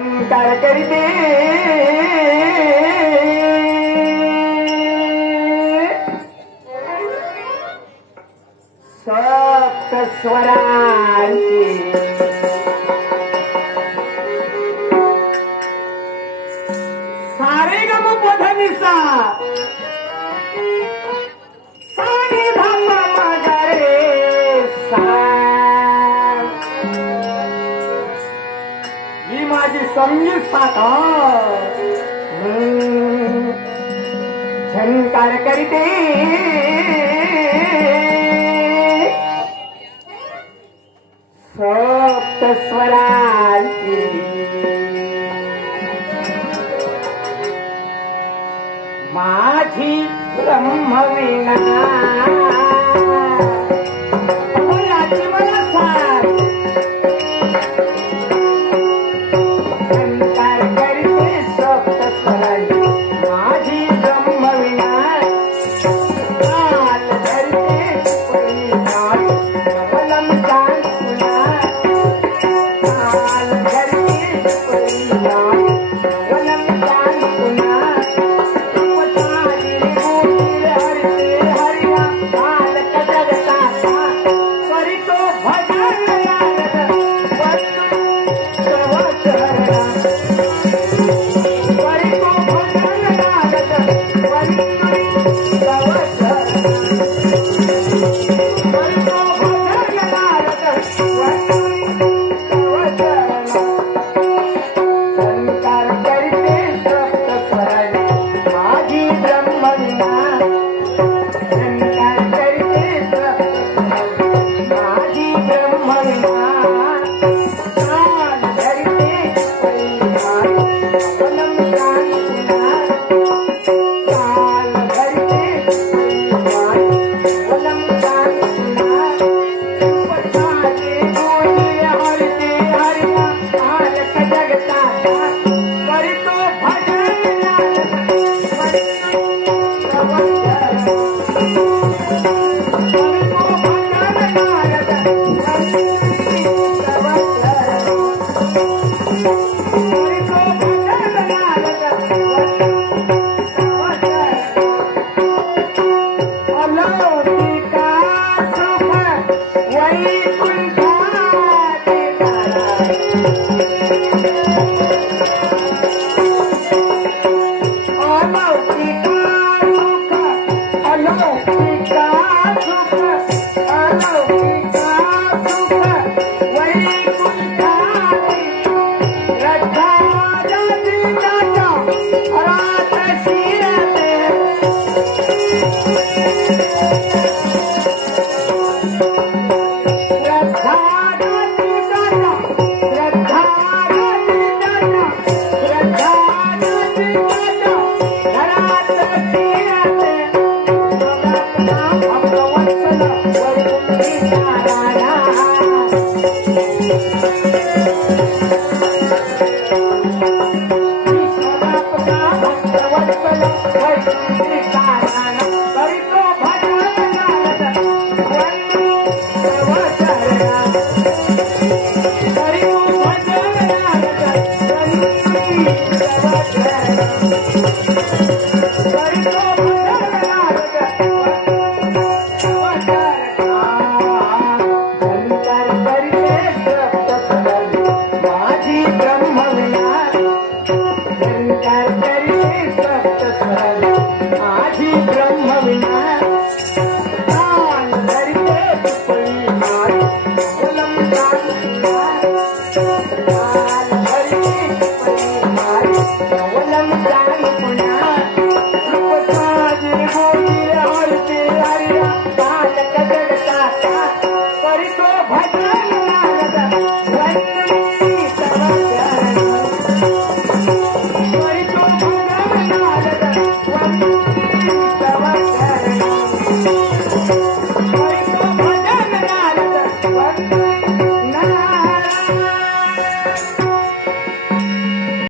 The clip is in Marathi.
काय करीते सप्त स्वरांची. सारे गम पधनिसा संसारा झंकार करीते। सप्त स्वराची माझी ब्रह्मविना Thank you. money. Hallelujah. sky. Thank you.